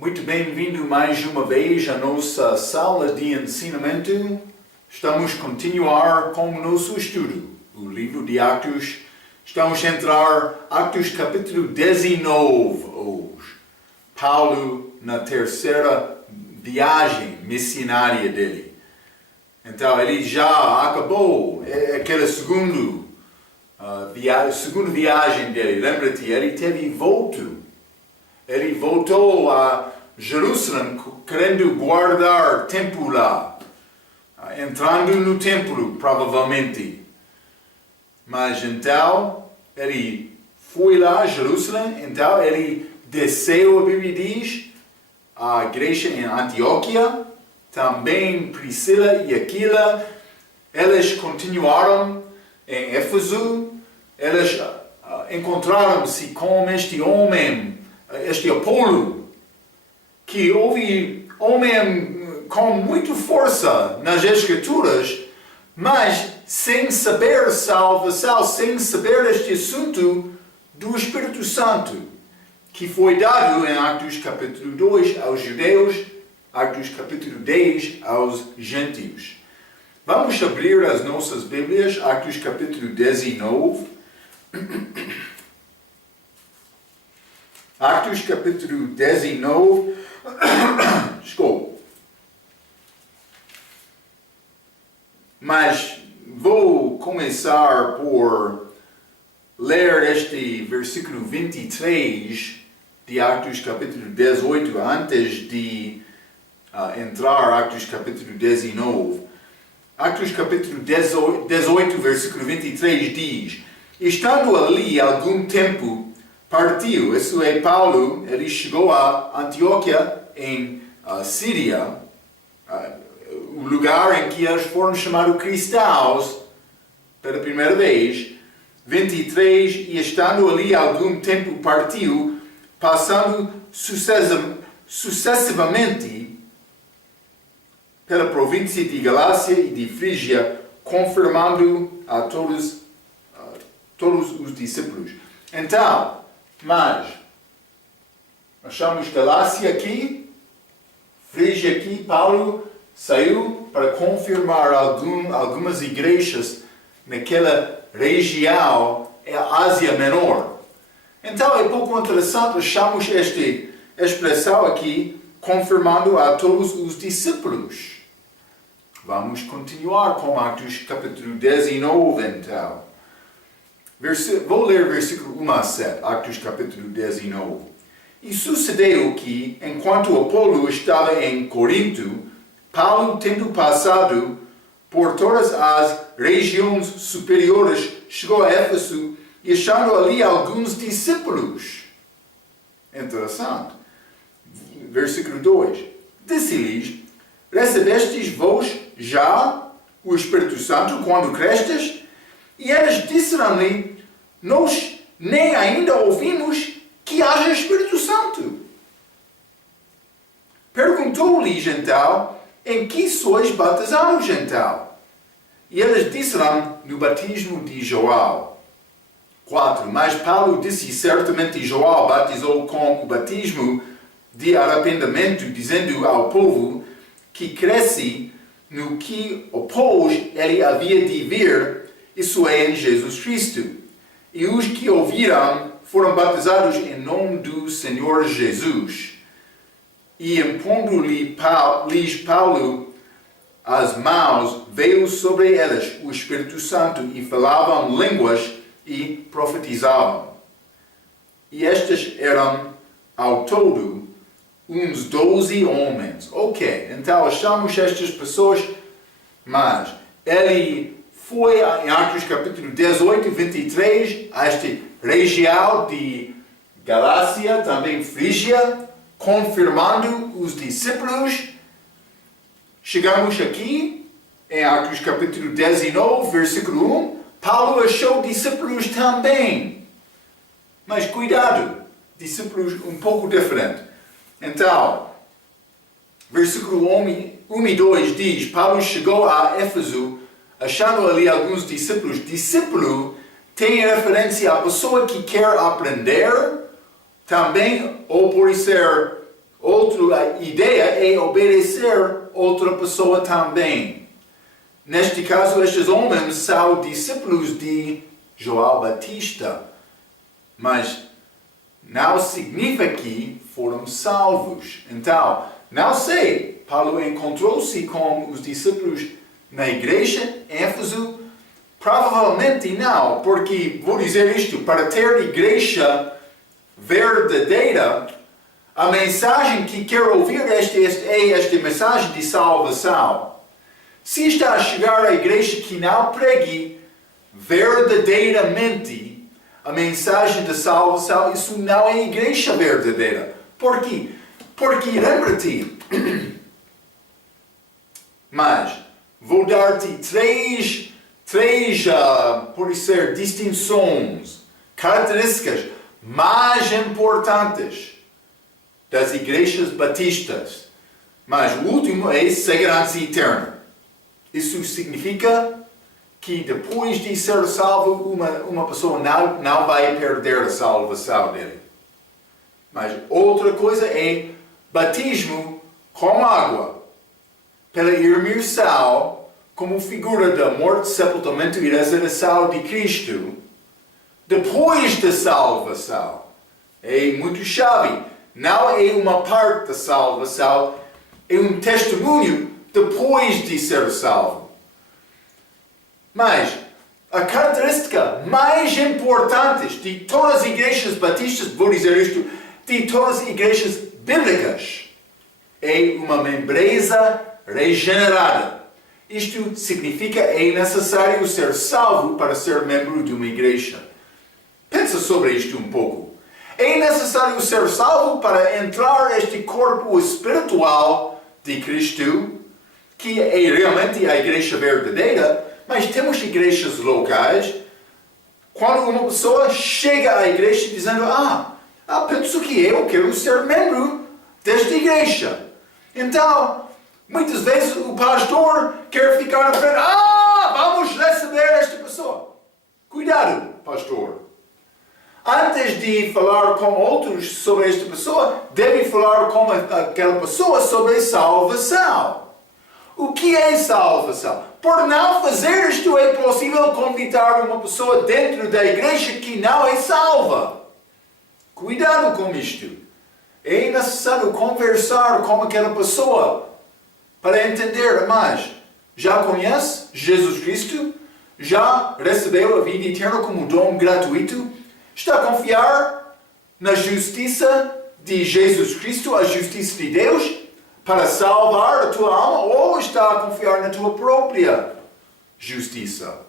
Muito bem-vindo mais uma vez à nossa sala de ensinamento. Estamos a continuar com o nosso estudo, o livro de Atos. Estamos a entrar Atos capítulo 19 hoje. Paulo na terceira viagem missionária dele. Então ele já acabou aquela segunda viagem dele. Lembra-te, ele teve volto. Ele voltou a Jerusalém querendo guardar tempo lá, entrando no templo, provavelmente. Mas então, ele foi lá a Jerusalém, então ele desceu, a Bíblia diz, a igreja em Antioquia, também Priscila e Aquila. Eles continuaram em Éfeso, eles encontraram-se com este homem, este Apolo, que houve homem com muita força nas Escrituras, mas sem saber salvação, sem saber este assunto do Espírito Santo, que foi dado em Atos capítulo 2 aos judeus, Atos capítulo 10 aos gentios. Vamos abrir as nossas Bíblias, Atos capítulo 19. Atos capítulo 19, desculpa. Mas vou começar por ler este versículo 23 de Atos capítulo 18, antes de entrar Atos capítulo 19. Atos capítulo 18, versículo 23 diz: estando ali algum tempo, partiu, isso é Paulo, ele chegou a Antioquia, em Síria, o lugar em que eles foram chamados cristãos pela primeira vez. 23, e estando ali algum tempo partiu, passando sucessivamente pela província de Galácia e de Frígia, confirmando a todos os discípulos. Então, mas achamos Galácia aqui, Frígia aqui. Paulo saiu para confirmar algumas igrejas naquela região, a Ásia Menor. Então é pouco interessante, achamos esta expressão aqui, confirmando a todos os discípulos. Vamos continuar com Atos capítulo 19 então. Vou ler versículo 1 a 7, Atos capítulo 19. E sucedeu que, enquanto Apolo estava em Corinto, Paulo, tendo passado por todas as regiões superiores, chegou a Éfeso e achando ali alguns discípulos. Interessante. Versículo 2. Disse-lhes: recebestes vós já o Espírito Santo quando crestes? E eles disseram-lhe: nós nem ainda ouvimos que haja Espírito Santo. Perguntou-lhes então: em que sois batizados então? E eles disseram: no batismo de João. 4. Mas Paulo disse: certamente João batizou com o batismo de arrependimento, dizendo ao povo que cresce no que opôs ele havia de vir, isso é, em Jesus Cristo. E os que ouviram foram batizados em nome do Senhor Jesus. E impondo-lhes Paulo as mãos, veio sobre eles o Espírito Santo, e falavam línguas e profetizavam. E estes eram, ao todo, uns 12 homens. Ok, então achamos estas pessoas, mas ele foi em Atos capítulo 18, 23, a esta região de Galácia, também Frígia, confirmando os discípulos. Chegamos aqui em Atos capítulo 19, versículo 1. Paulo achou discípulos também. Mas cuidado, discípulos um pouco diferentes. Então, versículo 1 e 2 diz: Paulo chegou a Éfeso, achando ali alguns discípulos. Discípulo tem referência à pessoa que quer aprender, também, ou por ser Outra ideia é obedecer outra pessoa também. Neste caso, estes homens são discípulos de João Batista, mas não significa que foram salvos. Então, não sei, Paulo encontrou-se com os discípulos na igreja em Éfeso? Provavelmente não, porque, vou dizer isto, para ter igreja verdadeira, a mensagem que quero ouvir é esta mensagem de salvação. Se está a chegar à igreja que não pregue verdadeiramente a mensagem de salvação, isso não é igreja verdadeira. Por quê? Porque, lembra-te, mas vou dar-te três pode ser, distinções, características mais importantes das igrejas batistas. Mas o último é segurança eterna. Isso significa que depois de ser salvo, uma pessoa não vai perder a salvação dele. Mas outra coisa é batismo com água, pela imersão, como figura da morte, sepultamento e ressurreição de Cristo, depois da salvação. É muito chave. Não é uma parte da salvação, é um testemunho depois de ser salvo. Mas a característica mais importante de todas as igrejas batistas, vou dizer isto, de todas as igrejas bíblicas, é uma membreza regenerada. Isto significa que é necessário ser salvo para ser membro de uma igreja. Pensa sobre isto um pouco. É necessário ser salvo para entrar neste corpo espiritual de Cristo, que é realmente a igreja verdadeira, mas temos igrejas locais, quando uma pessoa chega à igreja dizendo, penso que eu quero ser membro desta igreja. Então, muitas vezes o pastor quer ficar na frente, vamos receber esta pessoa. Cuidado, pastor. Antes de falar com outros sobre esta pessoa, deve falar com aquela pessoa sobre salvação. O que é salvação? Por não fazer isto, é possível convidar uma pessoa dentro da igreja que não é salva. Cuidado com isto. É necessário conversar com aquela pessoa para entender mais. Já conhece Jesus Cristo? Já recebeu a vida eterna como dom gratuito? Está a confiar na justiça de Jesus Cristo, a justiça de Deus, para salvar a tua alma, ou está a confiar na tua própria justiça?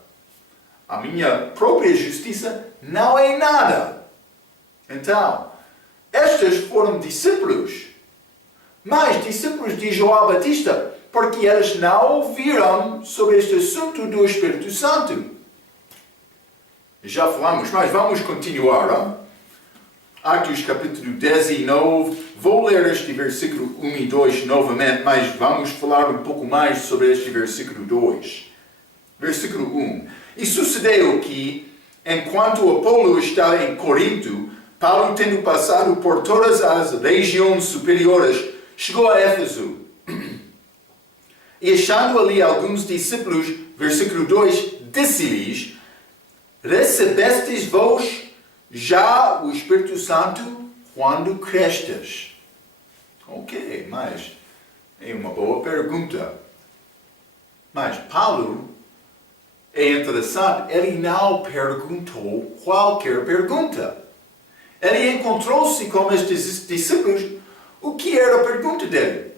A minha própria justiça não é nada. Então, estes foram discípulos, mas discípulos de João Batista, porque eles não ouviram sobre este assunto do Espírito Santo. Já falamos, mas vamos continuar. Atos capítulo 19, vou ler este versículo 1 e 2 novamente, mas vamos falar um pouco mais sobre este versículo 2. Versículo 1. E sucedeu que, enquanto Apolo estava em Corinto, Paulo, tendo passado por todas as regiões superiores, chegou a Éfeso. E achando ali alguns discípulos, versículo 2, disse-lhes, recebestes vós já o Espírito Santo quando crestes? Ok, mas é uma boa pergunta. Mas Paulo, é interessante, ele não perguntou qualquer pergunta. Ele encontrou-se com estes discípulos. O que era a pergunta dele?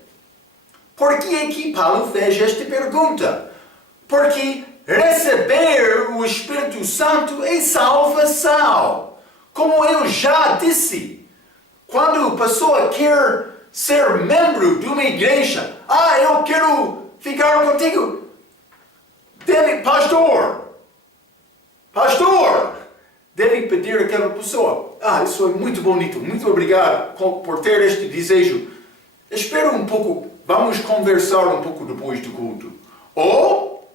Por que é que Paulo fez esta pergunta? Porque receber o Espírito Santo é salvação. Como eu já disse, quando a pessoa quer ser membro de uma igreja, eu quero ficar contigo. Pastor, deve pedir àquela pessoa, isso é muito bonito, muito obrigado por ter este desejo. Espera um pouco, vamos conversar um pouco depois do culto. Ou,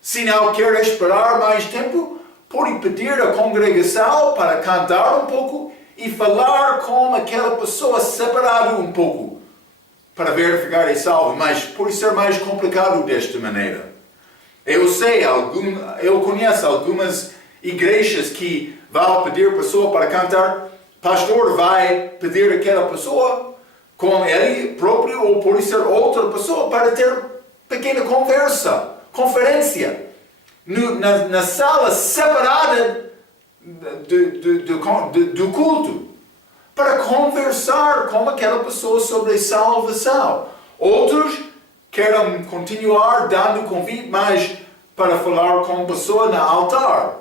se não quer esperar mais tempo, pode pedir à congregação para cantar um pouco e falar com aquela pessoa separado um pouco para verificar e salvo, mas por ser mais complicado desta maneira. Eu sei, eu conheço algumas igrejas que vão pedir a pessoa para cantar, pastor vai pedir aquela pessoa com ele próprio ou por ser outra pessoa para ter pequena conferência na sala separada do culto para conversar com aquela pessoa sobre a salvação. Outros querem continuar dando convite, mas para falar com a pessoa no altar.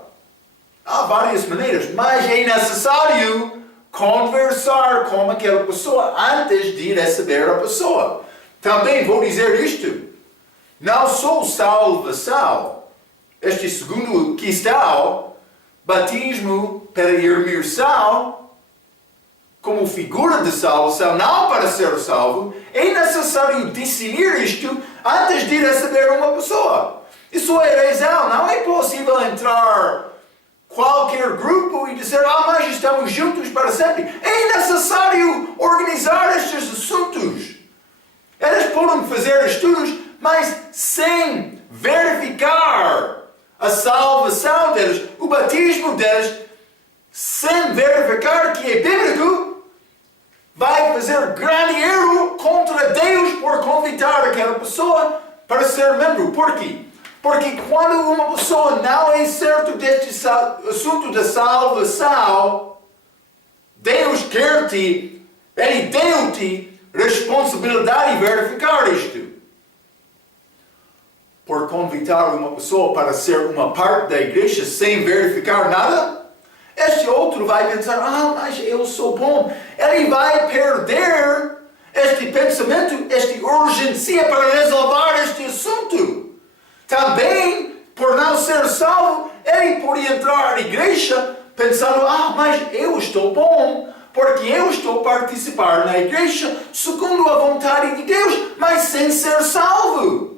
Há várias maneiras, mas é necessário conversar com aquela pessoa antes de receber a pessoa. Também vou dizer isto. Não só salvação. Este segundo questão, batismo para imersão, como figura de salvação, não para ser salvo, é necessário discernir isto antes de receber uma pessoa. Isso é razão. Não é possível entrar qualquer grupo e dizer, mas estamos juntos para sempre. É necessário organizar estes assuntos. Eles podem fazer estudos, mas sem verificar a salvação deles, o batismo deles, sem verificar que é bíblico, vai fazer grande erro contra Deus por convidar aquela pessoa para ser membro. Por quê? Porque quando uma pessoa não é certa deste assunto da salvação, Deus quer-te, Ele deu-te responsabilidade de verificar isto. Por convidar uma pessoa para ser uma parte da igreja sem verificar nada, este outro vai pensar, mas eu sou bom. Ele vai perder este pensamento, esta urgência para resolver este assunto. Também, por não ser salvo, ele pode entrar na igreja pensando, mas eu estou bom, porque eu estou a participar na igreja segundo a vontade de Deus, mas sem ser salvo.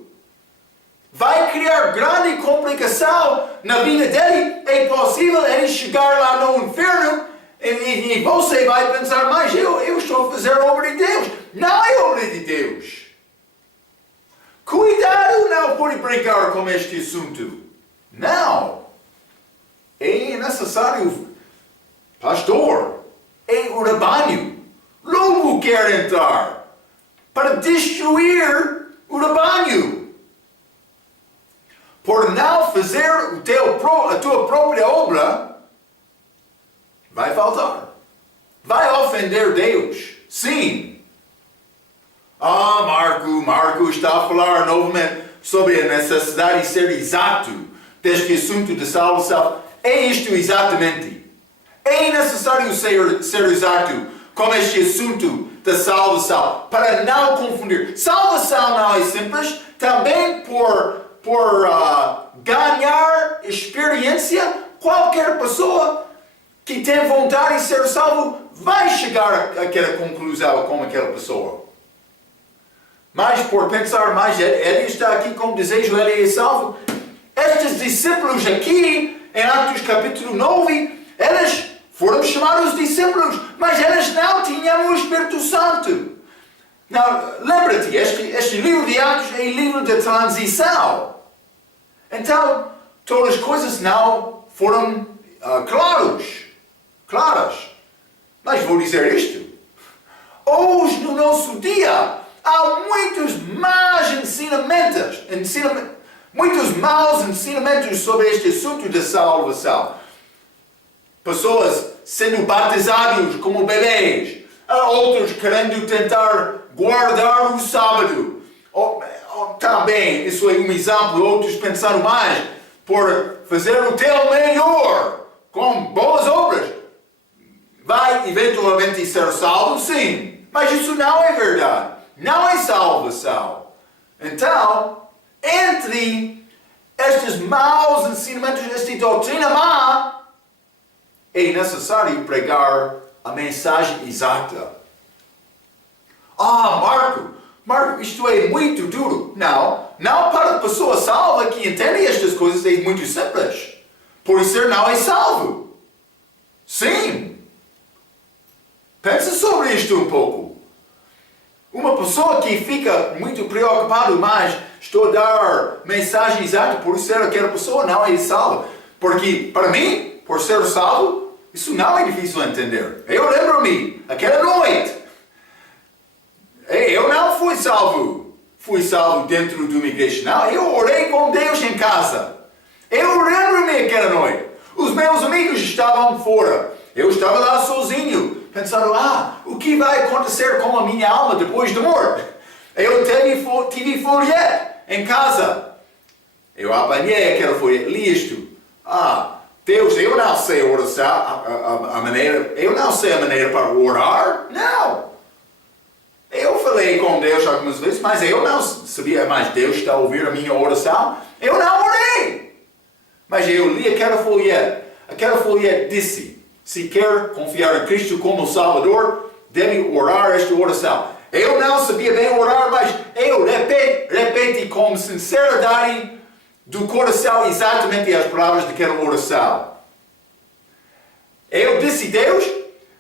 Vai criar grande complicação na vida dele. É possível ele chegar lá no inferno e você vai pensar, mas eu estou a fazer a obra de Deus. Não é obra de Deus. Cuidado, não pode brincar com este assunto. Não. É necessário, pastor, o rebanho. Lobo quer entrar para destruir o rebanho. Por não fazer a tua própria obra, vai faltar. Vai ofender Deus. Sim. Marco está a falar novamente sobre a necessidade de ser exato deste assunto de salvação. É isto exatamente. É necessário ser exato com este assunto da salvação para não confundir. Salvação não é simples. Também por ganhar experiência, qualquer pessoa que tem vontade de ser salvo vai chegar àquela conclusão com aquela pessoa. Mas por pensar mais, ele está aqui com desejo, ele é salvo. Estes discípulos aqui, em Atos capítulo 9, eles foram chamados discípulos, mas eles não tinham o Espírito Santo. Não, lembra-te, este livro de Atos é livro de transição. Então, todas as coisas não foram claras. Mas vou dizer isto. Hoje, no nosso dia, há muitos maus ensinamentos sobre este assunto da salvação. Pessoas sendo batizados como bebês, outros querendo tentar guardar o sábado. Também, isso é um exemplo, outros pensando mais por fazer o teu melhor com boas obras. Vai eventualmente ser salvo, sim, mas isso não é verdade. Não é salvação. Então, entre estes maus ensinamentos, esta doutrina má, é necessário pregar a mensagem exata. Marco, isto é muito duro. Não para a pessoa salva que entende estas coisas é muito simples. Por isso não é salvo. Sim. Pensa sobre isto um pouco. Uma pessoa que fica muito preocupada, mas estou a dar mensagem exata por ser aquela pessoa, não é salva. Porque, para mim, por ser salvo, isso não é difícil entender. Eu lembro-me, aquela noite, eu não fui salvo dentro de uma igreja, não. Eu orei com Deus em casa. Eu lembro-me aquela noite. Os meus amigos estavam fora. Eu estava lá sozinho, pensando, o que vai acontecer com a minha alma depois da morte? Eu tive folheto em casa. Eu apanhei aquela folheto, li isto. Deus, eu não sei a maneira, eu não sei a maneira para orar. Não. Eu falei com Deus algumas vezes, mas eu não sabia, mas Deus está a ouvir a minha oração. Eu não orei. Mas eu li aquela folheto. Aquela folheto disse, se quer confiar em Cristo como Salvador, deve orar esta oração. Eu não sabia bem orar, mas eu repeti com sinceridade do coração exatamente as palavras daquela oração. Eu disse, Deus,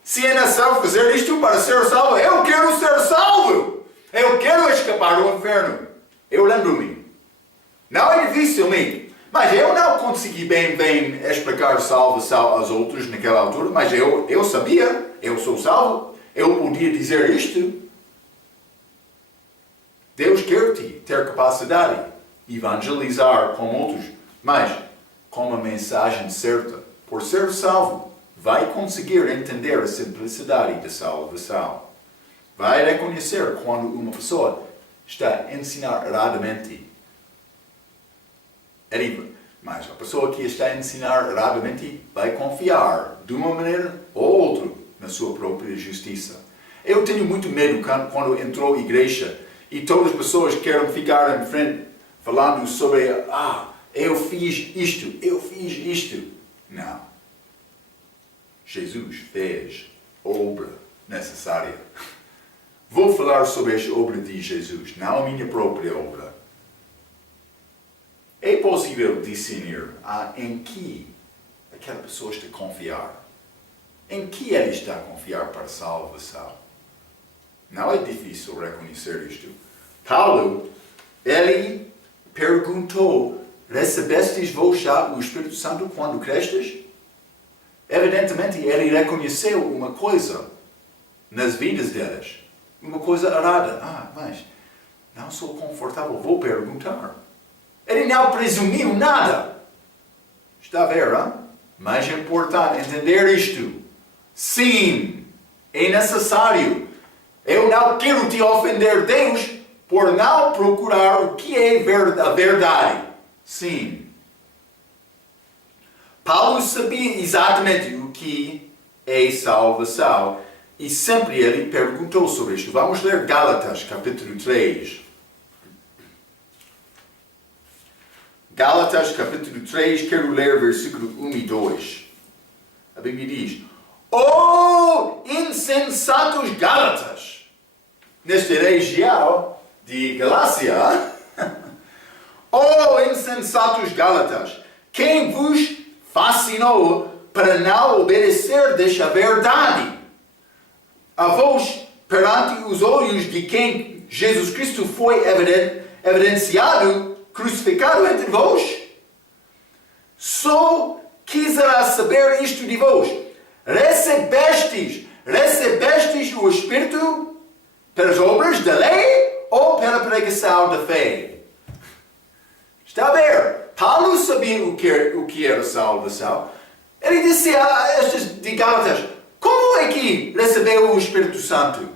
se é necessário fazer isto para ser salvo, eu quero ser salvo. Eu quero escapar do inferno. Eu lembro-me. Não é dificilmente. Mas eu não consegui bem explicar salvação aos outros naquela altura. Mas eu sabia, eu sou salvo. Eu podia dizer isto. Deus quer te ter capacidade de evangelizar com outros. Mas com a mensagem certa. Por ser salvo, vai conseguir entender a simplicidade da salvação. Vai reconhecer quando uma pessoa está a ensinar erradamente. Mas a pessoa que está a ensinar erradamente vai confiar de uma maneira ou outra na sua própria justiça. Eu tenho muito medo quando entrou a igreja e todas as pessoas querem ficar em frente falando sobre eu fiz isto. Não. Jesus fez a obra necessária. Vou falar sobre esta obra de Jesus, não a minha própria obra. É possível discernir em que aquela pessoa está a confiar. Em que ela está a confiar para a salvação. Não é difícil reconhecer isto. Paulo, ele perguntou, recebestes vós já o Espírito Santo quando crestes? Evidentemente, ele reconheceu uma coisa nas vidas deles. Uma coisa errada. Mas não sou confortável, vou perguntar. Ele não presumiu nada. Está a ver, hein? Mais importante entender isto. Sim, é necessário. Eu não quero te ofender, Deus, por não procurar o que é a verdade. Sim. Paulo sabia exatamente o que é salvação e sempre ele perguntou sobre isto. Vamos ler Gálatas, capítulo 3. Gálatas, capítulo 3, quero ler versículo 1 e 2. A Bíblia diz, insensatos Gálatas! Nesta região de Galácia, insensatos Gálatas! Quem vos fascinou para não obedecer desta verdade? A vós, perante os olhos de quem Jesus Cristo foi evidenciado, crucificado entre vós? Só quisera saber isto de vós. Recebestes o Espírito pelas obras da lei ou pela pregação da fé? Está a ver? Paulo sabia o que era salvação. Ele disse a estes de Gálatas, como é que recebeu o Espírito Santo?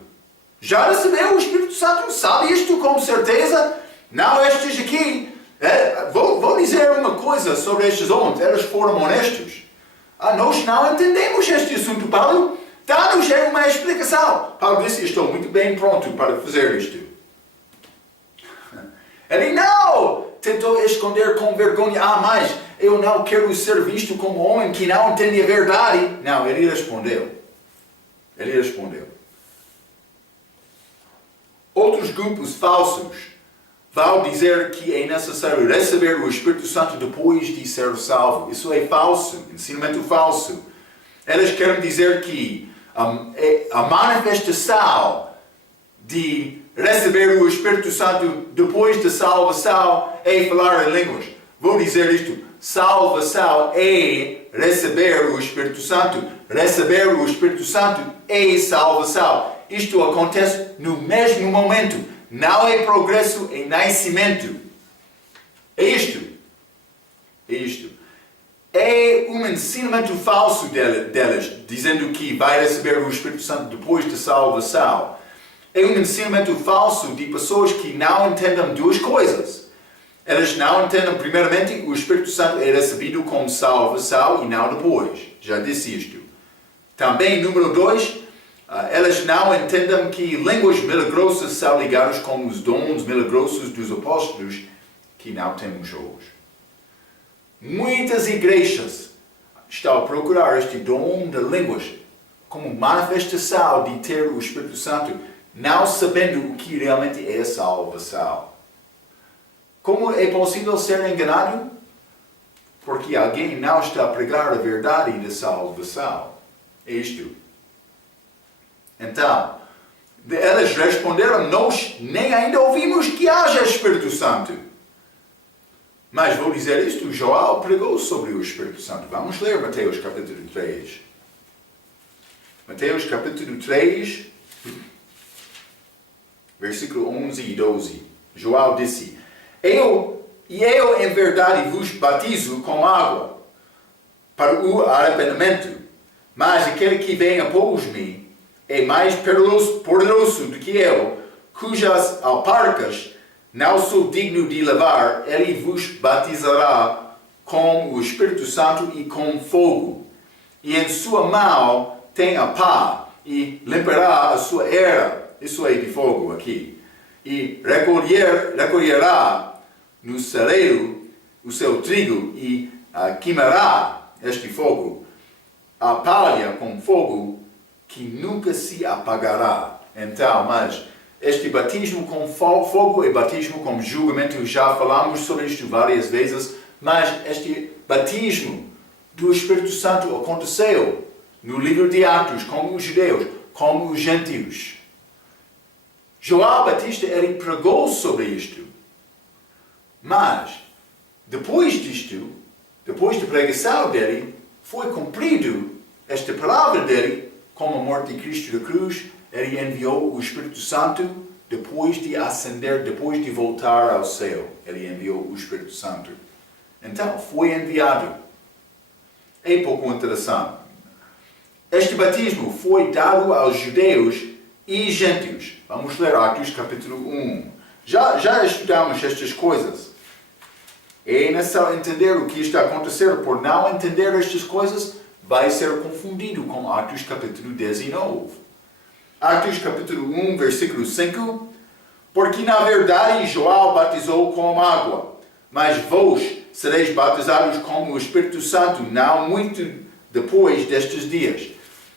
Já recebeu o Espírito Santo? Sabe isto com certeza? Não, estes aqui, vou dizer uma coisa sobre estes homens, eles foram honestos. Nós não entendemos este assunto, Paulo. Dá-nos uma explicação. Paulo disse, estou muito bem pronto para fazer isto. Ele não tentou esconder com vergonha, mas eu não quero ser visto como homem que não entende a verdade. Não, ele respondeu. Outros grupos falsos vão dizer que é necessário receber o Espírito Santo depois de ser salvo. Isso é falso, ensinamento falso. Eles querem dizer que a manifestação de receber o Espírito Santo depois da salvação é falar em línguas. Vou dizer isto: salvação é receber o Espírito Santo. Receber o Espírito Santo é salvação. Isto acontece no mesmo momento. Não é progresso, é nascimento. É isto. É isto. É um ensinamento falso delas, dizendo que vai receber o Espírito Santo depois da salvação. É um ensinamento falso de pessoas que não entendem duas coisas. Elas não entendem, primeiramente, o Espírito Santo é recebido como salvação e não depois. Já disse isto. Também, número 2, elas não entendem que línguas milagrosas são ligadas com os dons milagrosos dos apóstolos que não temos hoje. Muitas igrejas estão a procurar este dom de línguas como manifestação de ter o Espírito Santo, não sabendo o que realmente é a salvação. Como é possível ser enganado? Porque alguém não está a pregar a verdade da salvação. É isto. Então, elas responderam: nós nem ainda ouvimos que haja Espírito Santo. Mas vou dizer isto: João pregou sobre o Espírito Santo. Vamos ler Mateus capítulo 3. Mateus capítulo 3, versículo 11 e 12. João disse: Eu em verdade vos batizo com água para o arrependimento, mas aquele que vem após mim é mais poderoso do que eu, cujas alparcas não sou digno de levar. Ele vos batizará com o Espírito Santo e com fogo. E em sua mão tem a pá, e limpará a sua era, isso é de fogo aqui, e recolherá no celeiro o seu trigo e queimará este fogo, a palha com fogo que nunca se apagará. Então, mas este batismo com fogo é batismo com julgamento. Já falamos sobre isto várias vezes, mas este batismo do Espírito Santo aconteceu no livro de Atos, como os judeus, como os gentios. João Batista, ele pregou sobre isto. Mas, depois disto, depois da pregação dele, foi cumprido esta palavra dele, como a morte de Cristo da cruz. Ele enviou o Espírito Santo depois de ascender, depois de voltar ao céu. Ele enviou o Espírito Santo. Então, foi enviado. É pouco interessante. Este batismo foi dado aos judeus e gentios. Vamos ler Atos capítulo 1. Já estudamos estas coisas. É necessário entender o que está a acontecer. Por não entender estas coisas, vai ser confundido com Atos capítulo 19. Atos capítulo 1, versículo 5. Porque na verdade João batizou com água, mas vós sereis batizados com o Espírito Santo não muito depois destes dias.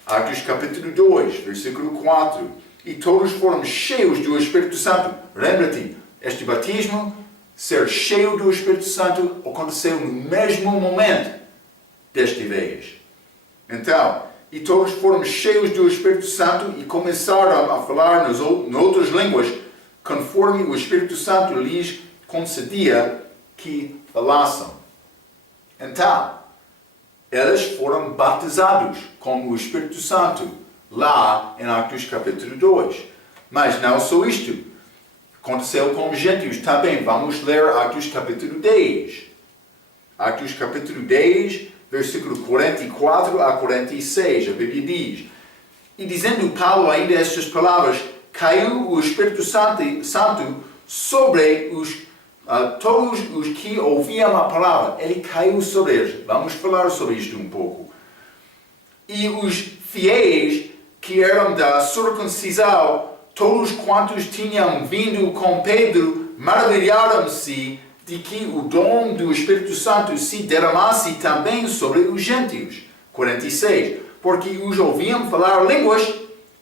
Atos capítulo 2, versículo 4. E todos foram cheios do Espírito Santo. Lembra-te, este batismo, ser cheio do Espírito Santo, aconteceu no mesmo momento desta vez. Então, e todos foram cheios do Espírito Santo e começaram a falar em outras línguas, conforme o Espírito Santo lhes concedia que falassem. Então, eles foram batizados com o Espírito Santo, lá em Atos capítulo 2. Mas não só isto. Aconteceu com os gentios também. Vamos ler Atos capítulo 10. Atos capítulo 10, versículo 44 a 46. A Bíblia diz: E dizendo Paulo ainda estas palavras, caiu o Espírito Santo sobre todos os que ouviam a palavra. Ele caiu sobre eles. Vamos falar sobre isto um pouco. E os fiéis que eram da circuncisão, todos quantos tinham vindo com Pedro, maravilharam-se de que o dom do Espírito Santo se derramasse também sobre os gentios. 46. Porque os ouviam falar línguas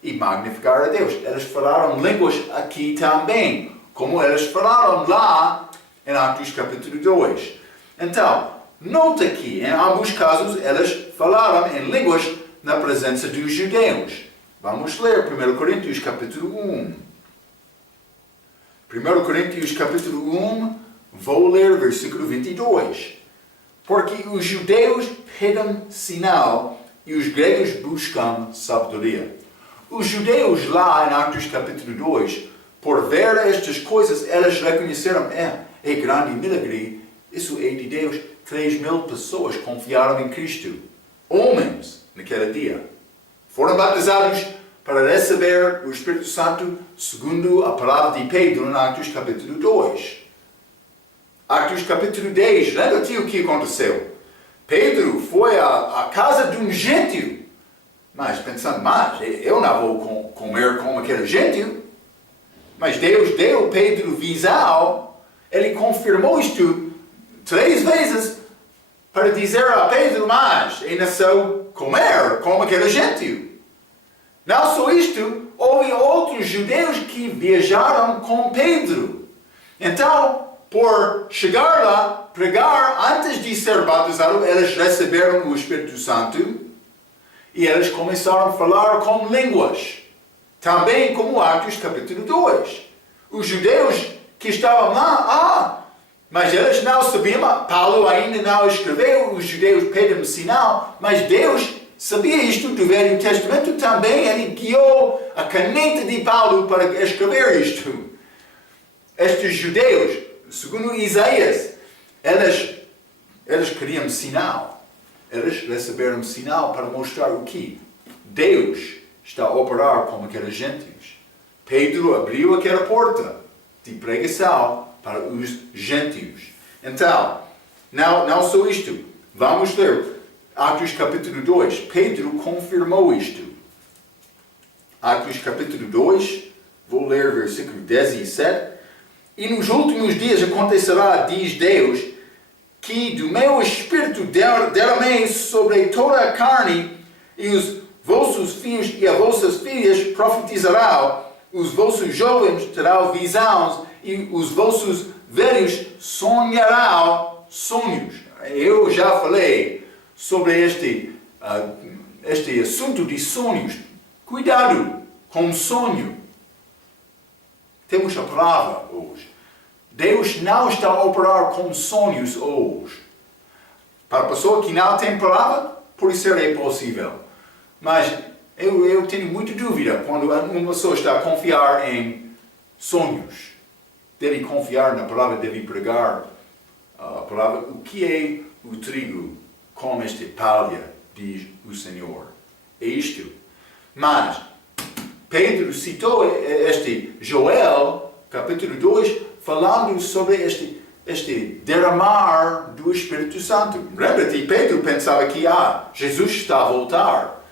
e magnificar a Deus. Eles falaram línguas aqui também, como eles falaram lá em Atos capítulo 2. Então, nota que em ambos casos eles falaram em línguas na presença dos judeus. Vamos ler 1 Coríntios capítulo 1. 1 Coríntios capítulo 1, vou ler versículo 22. Porque os judeus pedem sinal e os gregos buscam sabedoria. Os judeus lá em Atos capítulo 2, por ver estas coisas, eles reconheceram, é grande milagre, isso é de Deus. 3.000 pessoas confiaram em Cristo. Homens, naquele dia. Foram batizados para receber o Espírito Santo, segundo a palavra de Pedro em Atos capítulo 2. Atos capítulo 10, lembra-te o que aconteceu? Pedro foi à casa de um gentio. Mas pensando, eu não vou comer como aquele gentio. Mas Deus deu Pedro visão. Ele confirmou isto 3 vezes para dizer a Pedro, mas é necessário comer como aquele gentio. Não só isto, houve outros judeus que viajaram com Pedro. Então, por chegar lá, pregar, antes de ser batizado, eles receberam o Espírito Santo e eles começaram a falar com línguas. Também como Atos capítulo 2. Os judeus que estavam lá, mas eles não sabiam, Paulo ainda não escreveu, os judeus pedem sinal, mas Deus sabia isto do Velho Testamento também, ele guiou a caneta de Paulo para escrever isto. Estes judeus, segundo Isaías, eles queriam sinal. Eles receberam sinal para mostrar o que? Deus está a operar como aqueles gentios. Pedro abriu aquela porta de pregação para os gentios. Então, não só isto. Vamos ler Atos capítulo 2. Pedro confirmou isto. Atos capítulo 2, vou ler versículo 17. E nos últimos dias acontecerá, diz Deus, que do meu espírito derramei sobre toda a carne, e os vossos filhos e as vossas filhas profetizarão, os vossos jovens terão visões, e os vossos velhos sonharão sonhos. Eu já falei sobre este assunto de sonhos. Cuidado com sonho. Temos a palavra hoje. Deus não está a operar com sonhos hoje. Para a pessoa que não tem palavra, por isso é possível. Mas eu tenho muita dúvida quando uma pessoa está a confiar em sonhos. Deve confiar na palavra, deve pregar a palavra. O que é o trigo com esta palha, diz o Senhor. É isto. Mas Pedro citou este Joel, capítulo 2, falando sobre este derramar do Espírito Santo. Lembra-te, Pedro pensava que Jesus está a voltar.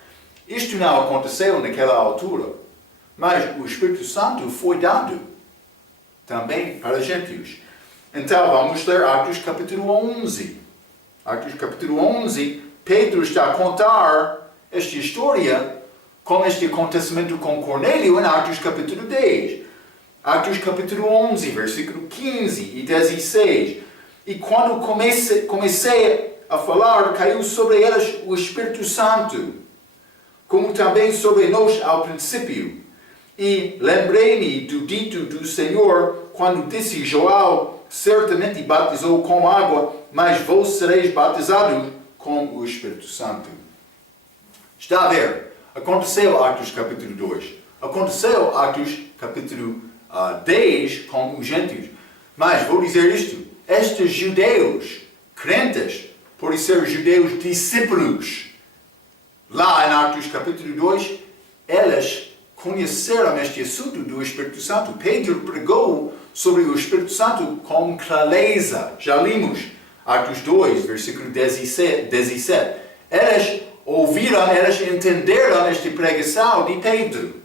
Isto não aconteceu naquela altura. Mas o Espírito Santo foi dado também para gentios. Então vamos ler Atos capítulo 11. Atos capítulo 11, Pedro está a contar esta história com este acontecimento com Cornélio em Atos capítulo 10. Atos capítulo 11, versículo 15 e 16. E quando comecei a falar, caiu sobre eles o Espírito Santo, como também sobre nós ao princípio. E lembrei-me do dito do Senhor, quando disse: João certamente batizou com água, mas vós sereis batizados com o Espírito Santo. Está a ver? Aconteceu Atos capítulo 2. Aconteceu Atos capítulo 10 com os gentios. Mas vou dizer isto. Estes judeus, crentes, por ser judeus discípulos, lá em Atos capítulo 2, eles conheceram este assunto do Espírito Santo. Pedro pregou sobre o Espírito Santo com clareza. Já limos Atos 2, versículo 17. Eles ouviram, eles entenderam esta pregação de Pedro.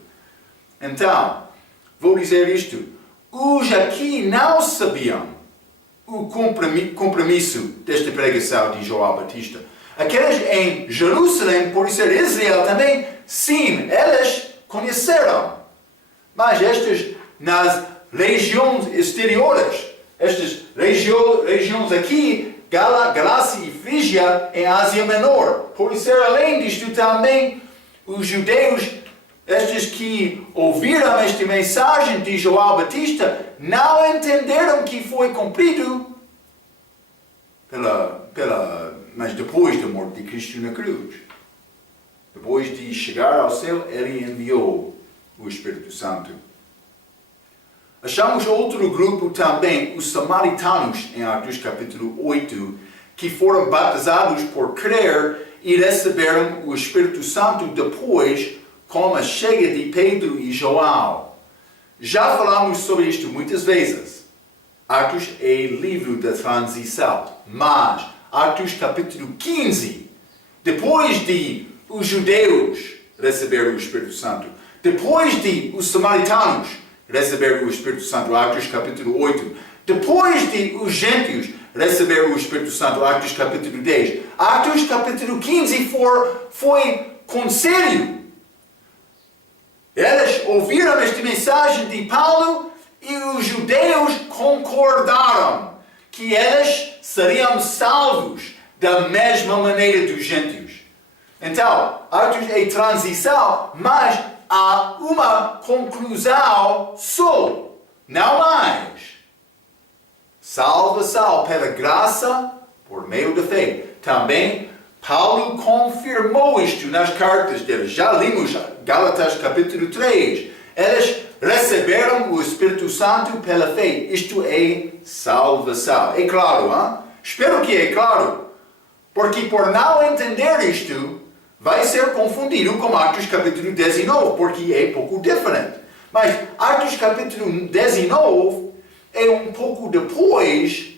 Então, vou dizer isto. Os aqui não sabiam o compromisso desta pregação de João Batista. Aqueles em Jerusalém, por ser Israel também, sim, eles conheceram. Mas estes nas regiões exteriores, estas regiões aqui, Galácia e Frígia em Ásia Menor. Por ser além disto também, os judeus, estes que ouviram esta mensagem de João Batista, não entenderam que foi cumprido mas depois da morte de Cristo na cruz. Depois de chegar ao céu, ele enviou o Espírito Santo. Achamos outro grupo também, os samaritanos, em Atos capítulo 8, que foram batizados por crer e receberam o Espírito Santo depois, com a chegada de Pedro e João. Já falamos sobre isto muitas vezes. Atos é livro da transição, mas Atos capítulo 15, depois de os judeus receberam o Espírito Santo, depois de os samaritanos receberam o Espírito Santo, Atos capítulo 8, depois de os gentios receberam o Espírito Santo, Atos capítulo 10, Atos capítulo 15 foi conselho. Eles ouviram esta mensagem de Paulo e os judeus concordaram que eles seriam salvos da mesma maneira dos gentios. Então, Atos é transição, mas há uma conclusão só, não mais. Salvação pela graça por meio da fé. Também Paulo confirmou isto nas cartas dele. Já limos Gálatas capítulo 3. Eles receberam o Espírito Santo pela fé. Isto é salvação. É claro, hein? Espero que é claro. Porque por não entender isto, vai ser confundido com Atos capítulo 19, porque é pouco diferente. Mas Atos capítulo 19 é um pouco depois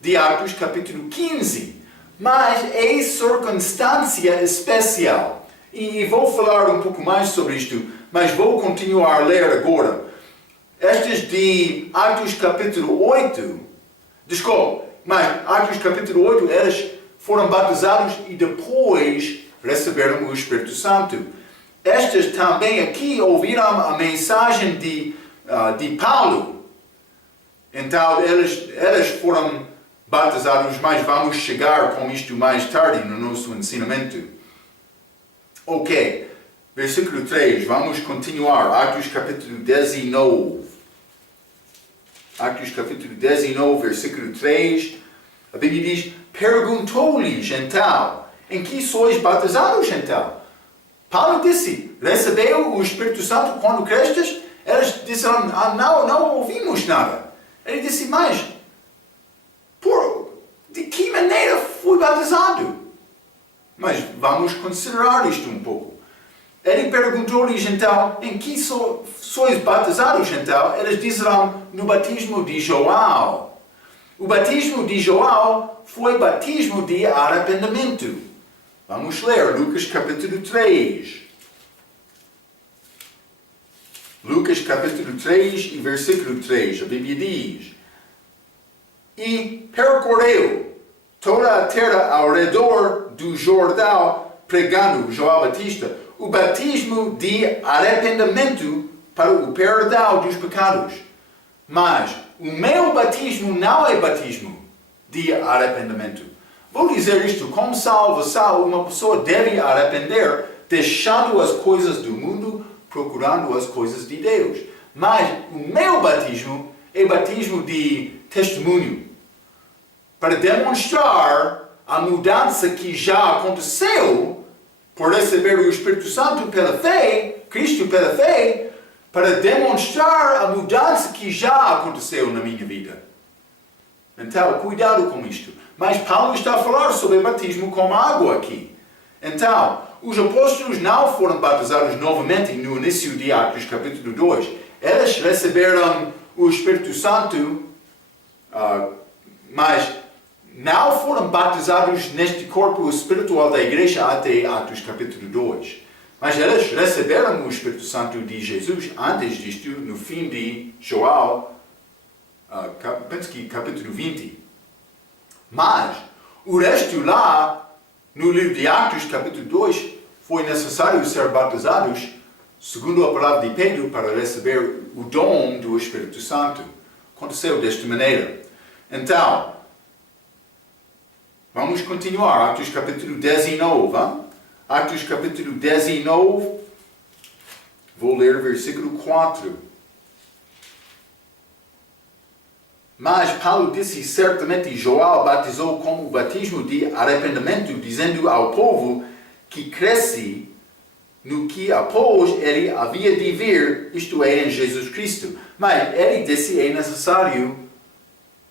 de Atos capítulo 15. Mas é circunstância especial. E vou falar um pouco mais sobre isto, mas vou continuar a ler agora. Estes de Atos capítulo 8, mas Atos capítulo 8, eles foram batizados e depois receberam o Espírito Santo. Estes também aqui ouviram a mensagem de Paulo. Então eles foram batizados, mas vamos chegar com isto mais tarde no nosso ensinamento. Ok, versículo 3, vamos continuar. Atos capítulo 19. Atos capítulo 19, versículo 3. A Bíblia diz: perguntou-lhes então, em que sois batizados então? Paulo disse: recebeu o Espírito Santo quando crestes? Eles disseram: não ouvimos nada. Ele disse: mas de que maneira fui batizado? Mas vamos considerar isto um pouco. Ele perguntou-lhes então, em que sois batizados então? Eles disseram: no batismo de João. O batismo de João foi batismo de arrependimento. Vamos ler Lucas capítulo 3. Lucas capítulo 3 e versículo 3. A Bíblia diz: e percorreu toda a terra ao redor do Jordão, pregando João Batista o batismo de arrependimento para o perdão dos pecados. Mas o meu batismo não é batismo de arrependimento. Vou dizer isto: como salvação, uma pessoa deve arrepender, deixando as coisas do mundo, procurando as coisas de Deus. Mas o meu batismo é batismo de testemunho, para demonstrar a mudança que já aconteceu por receber o Espírito Santo pela fé, Cristo pela fé, para demonstrar a mudança que já aconteceu na minha vida. Então, cuidado com isto. Mas Paulo está a falar sobre batismo com água aqui. Então, os apóstolos não foram batizados novamente no início de Atos capítulo 2. Eles receberam o Espírito Santo, mas não foram batizados neste corpo espiritual da igreja até Atos capítulo 2. Mas eles receberam o Espírito Santo de Jesus antes disto, no fim de João, penso que capítulo 20. Mas o resto lá, no livro de Atos capítulo 2, foi necessário ser batizados, segundo a palavra de Pedro, para receber o dom do Espírito Santo. Aconteceu desta maneira. Então, Vamos continuar. Atos capítulo 19. Hein? Atos capítulo 19. Vou ler versículo 4. Mas Paulo disse, certamente João batizou com o batismo de arrependimento, dizendo ao povo que cresce no que após ele havia de vir, isto é, em Jesus Cristo. Mas ele disse é necessário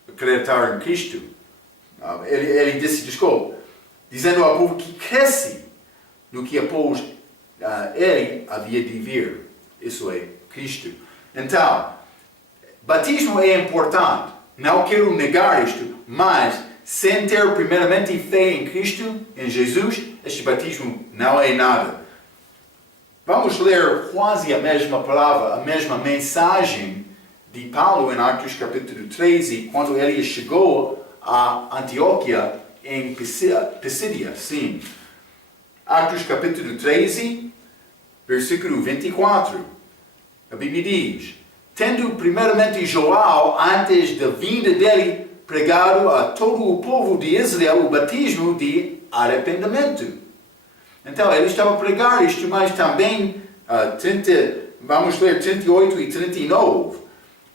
acreditar em Cristo. Ele disse, desculpa, dizendo ao povo que cresce no que após ele havia de vir, isso é, Cristo. Então, batismo é importante. Não quero negar isto, mas sem ter primeiramente fé em Cristo, em Jesus, este batismo não é nada. Vamos ler quase a mesma palavra, a mesma mensagem de Paulo em Atos capítulo 13, quando ele chegou a Antioquia em Pisídia. Sim. Atos capítulo 13, versículo 24. A Bíblia diz: tendo primeiramente João, antes da vinda dele, pregado a todo o povo de Israel o batismo de arrependimento. Então, ele estava a pregar isto, mas também, vamos ler 38 e 39.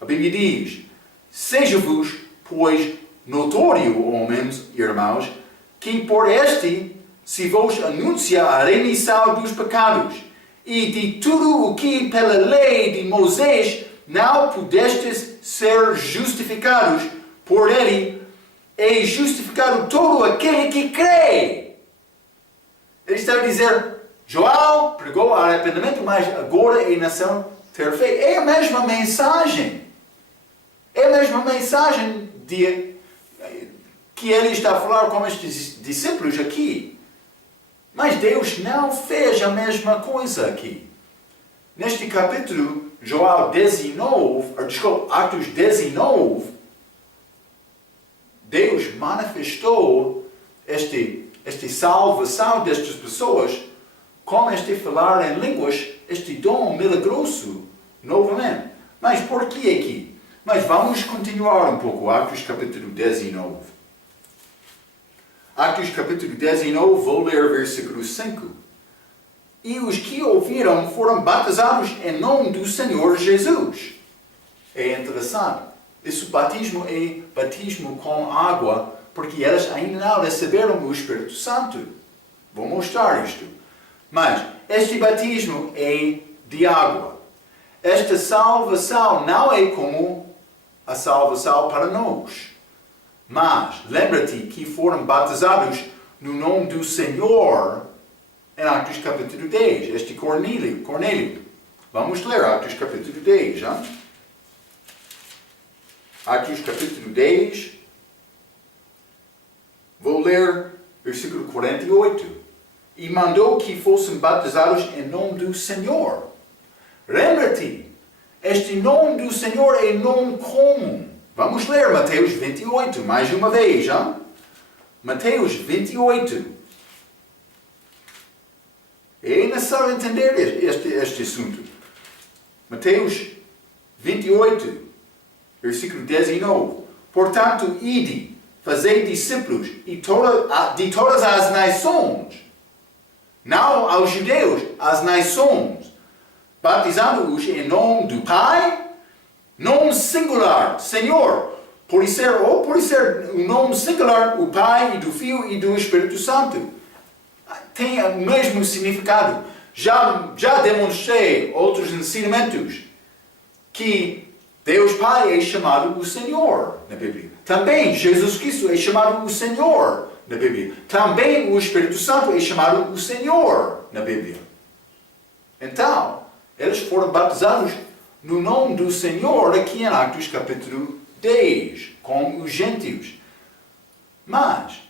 A Bíblia diz: seja-vos, pois, notório, homens e irmãos, que por este se vos anuncia a remissão dos pecados, e de tudo o que pela lei de Moisés não pudestes ser justificados, por ele é justificado todo aquele que crê. Ele está a dizer, João pregou arrependimento, mas agora é nação ter fé. É a mesma mensagem. É a mesma mensagem que ele está a falar com estes discípulos aqui. Mas Deus não fez a mesma coisa aqui. Neste capítulo, Atos 19, Deus manifestou esta salvação destas pessoas com este falar em línguas, este dom milagroso, novamente. Mas por que aqui? Mas vamos continuar um pouco, Atos capítulo 19. Atos capítulo 19, vou ler versículo 5. E os que ouviram foram batizados em nome do Senhor Jesus. É interessante. Esse batismo é batismo com água, porque eles ainda não receberam o Espírito Santo. Vou mostrar isto. Mas este batismo é de água. Esta salvação não é como a salvação para nós. Mas lembra-te que foram batizados no nome do Senhor em Atos capítulo 10. Este Cornélio. Vamos ler Atos capítulo 10. Hein? Atos capítulo 10. Vou ler versículo 48. E mandou que fossem batizados em nome do Senhor. Lembra-te, este nome do Senhor é nome comum. Vamos ler Mateus 28, mais uma vez. Hein? Mateus 28. É necessário entender este assunto. Mateus 28, versículo 19. Portanto, ide, fazei discípulos de todas as nações, não aos judeus, às nações, batizando-os em nome do Pai, nome singular, Senhor, por ser o nome singular, o Pai, e do Filho e do Espírito Santo. Tem o mesmo significado. Já demonstrei outros ensinamentos que Deus Pai é chamado o Senhor na Bíblia. Também Jesus Cristo é chamado o Senhor na Bíblia. Também o Espírito Santo é chamado o Senhor na Bíblia. Então, eles foram batizados no nome do Senhor aqui em Atos capítulo 10, com os gentios. Mas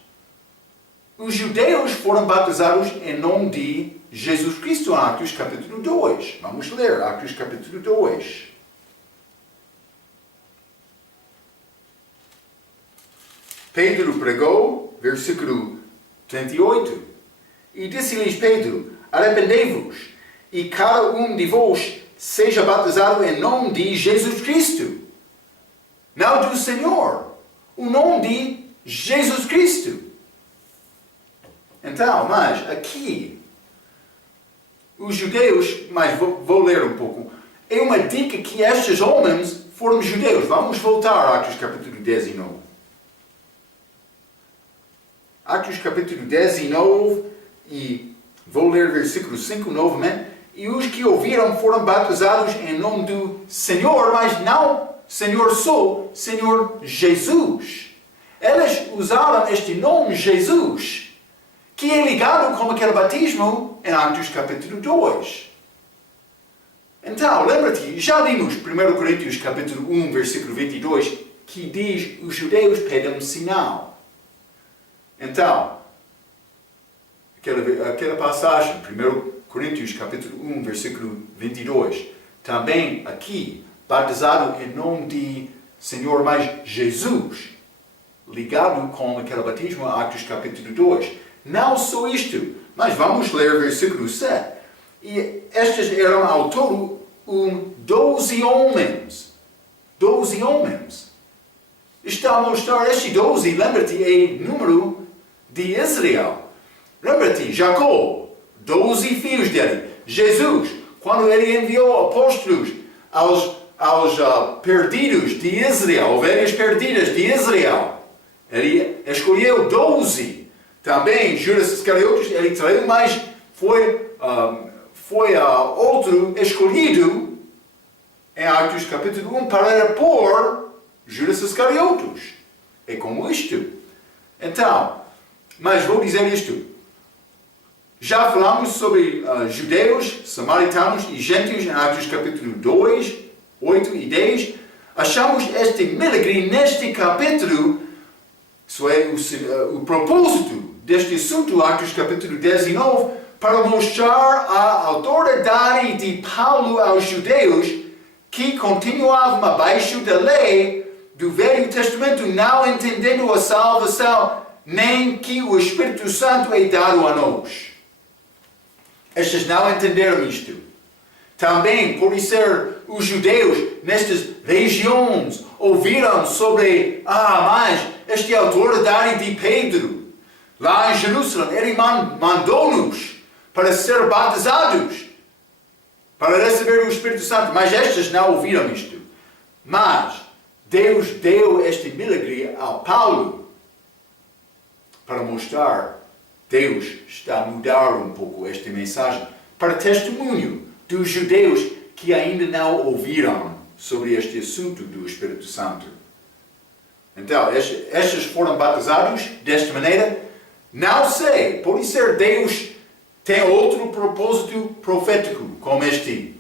os judeus foram batizados em nome de Jesus Cristo em Atos capítulo 2. Vamos ler Atos capítulo 2. Pedro pregou, versículo 38. E disse-lhes Pedro, arrependei-vos, e cada um de vós seja batizado em nome de Jesus Cristo. Não do Senhor, o nome de Jesus Cristo. Então, mas aqui, os judeus, mas vou ler um pouco, é uma dica que estes homens foram judeus. Vamos voltar a Atos capítulo 19. Atos capítulo 19, e vou ler versículo 5 novamente. E os que ouviram foram batizados em nome do Senhor, mas não Senhor só, Senhor Jesus. Eles usaram este nome Jesus, que é ligado com aquele batismo em Atos capítulo 2. Então, lembra-te, já lemos 1 Coríntios capítulo 1, versículo 22, que diz, os judeus pedem um sinal. Então, aquela passagem, 1 Coríntios capítulo 1, versículo 22, também aqui, batizado em nome de Senhor mais Jesus, ligado com aquele batismo, Atos capítulo 2. Não só isto, mas vamos ler versículo 7. E estes eram ao todo 12 homens. 12 homens. Está a mostrar, este 12, lembra-te, é número de Israel. Lembra-te, Jacó, 12 filhos dele. Jesus, quando ele enviou apóstolos aos perdidos de Israel, ovelhas perdidas de Israel, ele escolheu 12. Também Judas Iscariotes, ele traiu, mas foi outro escolhido em Atos capítulo 1 para pôr Judas Iscariotes. É como isto. Então, mas vou dizer isto. Já falamos sobre judeus, samaritanos e gentios em Atos capítulo 2, 8 e 10. Achamos este milagre neste capítulo. Isso é o propósito deste assunto, Atos capítulo 19, para mostrar a autoridade de Paulo aos judeus que continuavam abaixo da lei do Velho Testamento, não entendendo a salvação, nem que o Espírito Santo é dado a nós. Estes não entenderam isto. Também, por ser os judeus nestas regiões, ouviram sobre, mas esta é a autoridade de Pedro. Lá em Jerusalém, ele mandou-nos para ser batizados, para receber o Espírito Santo. Mas estes não ouviram isto. Mas Deus deu este milagre a Paulo para mostrar Deus está a mudar um pouco esta mensagem para testemunho dos judeus que ainda não ouviram sobre este assunto do Espírito Santo. Então, estes foram batizados desta maneira. Não sei, pode ser Deus tem outro propósito profético com este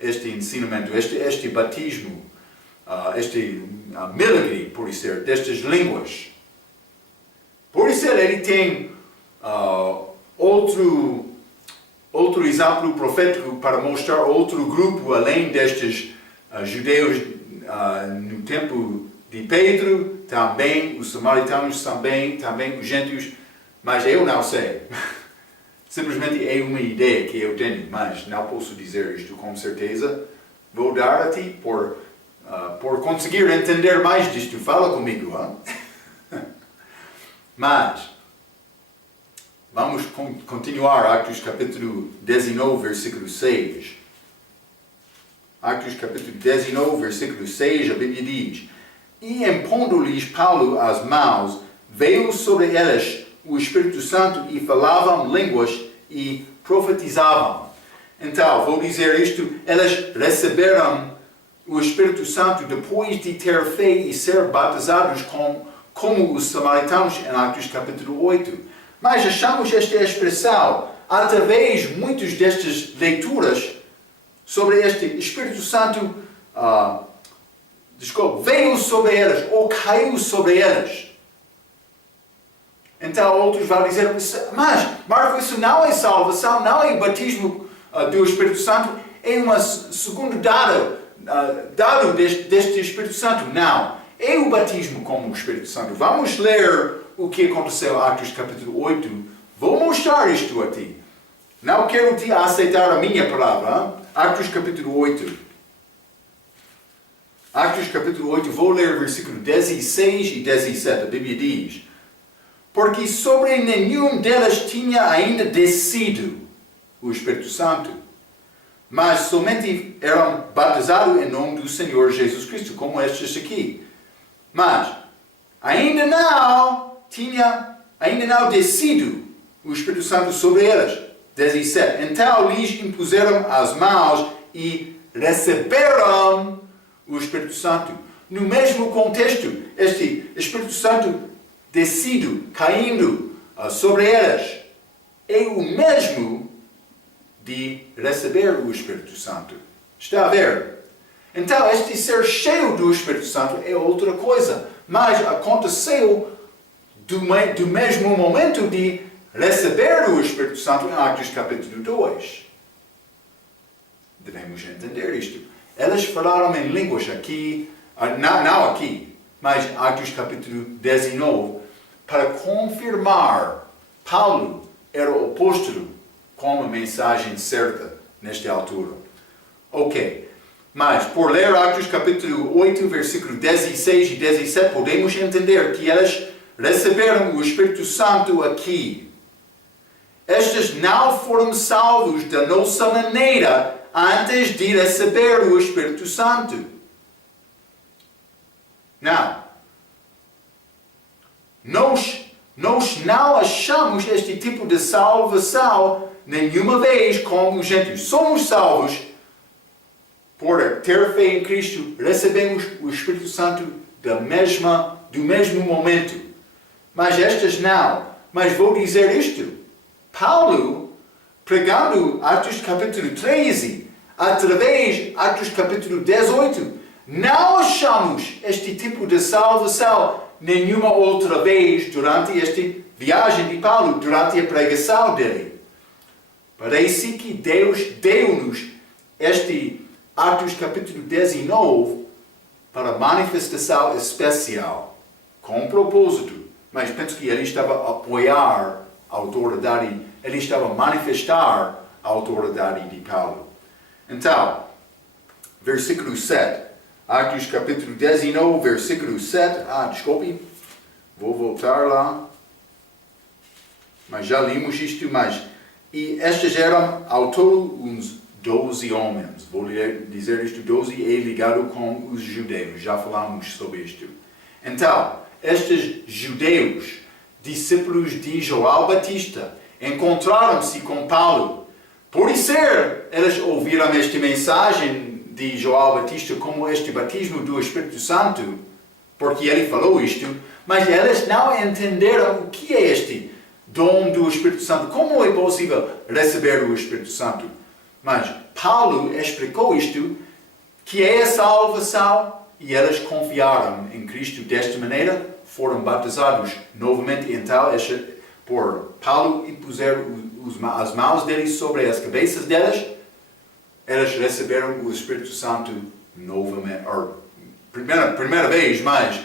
ensinamento, este batismo, este milagre, pode ser, destas línguas. Pode ser, ele tem outro exemplo profético para mostrar outro grupo além destes judeus no tempo de Pedro, também os samaritanos, também os gentios, mas eu não sei. Simplesmente é uma ideia que eu tenho, mas não posso dizer isto com certeza. Vou dar a ti por conseguir entender mais disto. Fala comigo, hein? Mas vamos continuar Atos capítulo 19, versículo 6. Atos capítulo 19, versículo 6, a Bíblia diz: E impondo-lhes Paulo as mãos, veio sobre eles o Espírito Santo e falavam línguas e profetizavam. Então, vou dizer isto, eles receberam o Espírito Santo depois de ter fé e ser batizados como os samaritanos em Atos capítulo 8. Mas achamos esta expressão, através de muitas destas leituras, sobre este Espírito Santo, veio sobre eles, ou caiu sobre eles. Então outros vão dizer, mas Marco, isso não é salvação, não é batismo do Espírito Santo, é uma segundo dado deste Espírito Santo. Não, é o batismo como o Espírito Santo. Vamos ler o que aconteceu em Atos capítulo 8. Vou mostrar isto a ti. Não quero te aceitar a minha palavra. Hein? Atos capítulo 8. Atos capítulo 8, vou ler versículo 16 e 17. A Bíblia diz: porque sobre nenhum deles tinha ainda descido o Espírito Santo, mas somente eram batizados em nome do Senhor Jesus Cristo, como estes aqui. Mas ainda não descido o Espírito Santo sobre eles. 17. Então lhes impuseram as mãos e receberam o Espírito Santo. No mesmo contexto, este Espírito Santo descido, caindo sobre eles, é o mesmo de receber o Espírito Santo. Está a ver? Então, este ser cheio do Espírito Santo é outra coisa, mas aconteceu do mesmo momento de receber o Espírito Santo em Atos capítulo 2. Devemos entender isto. Eles falaram em línguas aqui, não aqui, mas Atos capítulo 19, para confirmar Paulo era o apóstolo com a mensagem certa nesta altura. Ok, mas por ler Atos capítulo 8, versículo 16 e 17, podemos entender que eles receberam o Espírito Santo aqui. Estes não foram salvos da nossa maneira antes de receber o Espírito Santo. Não. Nós não achamos este tipo de salvação nenhuma vez como gentios. Somos salvos por ter fé em Cristo, recebemos o Espírito Santo do mesmo momento. Mas estas não. Mas vou dizer isto. Paulo, pregando Atos capítulo 13, através de Atos capítulo 18, não achamos este tipo de salvação nenhuma outra vez durante esta viagem de Paulo, durante a pregação dele. Parece que Deus deu-nos este Atos capítulo 19 para manifestação especial, com propósito. Mas penso que ele estava a apoiar a autoridade, ele estava a manifestar a autoridade de Paulo. Então, versículo 7. Atos capítulo 19, versículo 7. Desculpe. Vou voltar lá. Mas já limos isto, E estes eram ao todo uns 12 homens. Vou dizer isto, 12 é ligado com os judeus. Já falamos sobre isto. Então, estes judeus, discípulos de João Batista, encontraram-se com Paulo. Por isso, eles ouviram esta mensagem de João Batista como este batismo do Espírito Santo, porque ele falou isto, mas eles não entenderam o que é este dom do Espírito Santo, como é possível receber o Espírito Santo. Mas Paulo explicou isto, que é a salvação, e eles confiaram em Cristo desta maneira, foram batizados novamente. Então, por Paulo impuser as mãos deles sobre as cabeças deles, eles receberam o Espírito Santo novamente, primeira vez, mas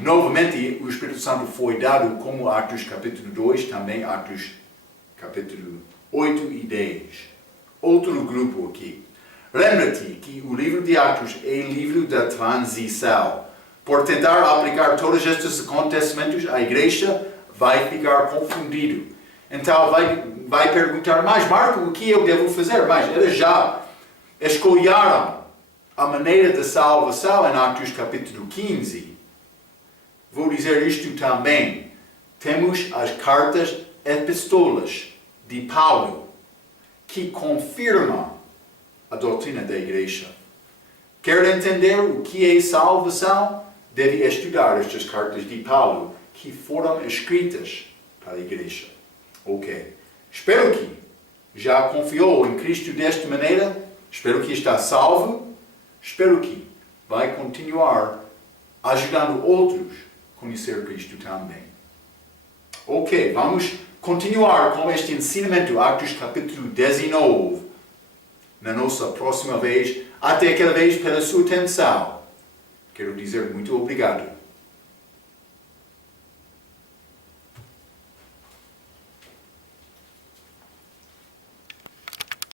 novamente o Espírito Santo foi dado como Atos capítulo 2, também Atos capítulo 8 e 10. Outro grupo aqui. Lembra-te que o livro de Atos é o livro da transição. Por tentar aplicar todos estes acontecimentos, a igreja vai ficar confundido. Então vai perguntar, mas Marco, o que eu devo fazer? Mas eles já escolheram a maneira de salvação em Atos capítulo 15. Vou dizer isto também. Temos as cartas epístolas de Paulo, que confirmam a doutrina da igreja. Quer entender o que é salvação? Deve estudar estas cartas de Paulo, que foram escritas para a igreja. Ok. Espero que já confiou em Cristo desta maneira. Espero que está salvo. Espero que vai continuar ajudando outros a conhecer Cristo também. Ok, vamos continuar com este ensinamento, Atos capítulo 19, na nossa próxima vez. Até aquela vez, pela sua atenção. Quero dizer muito obrigado.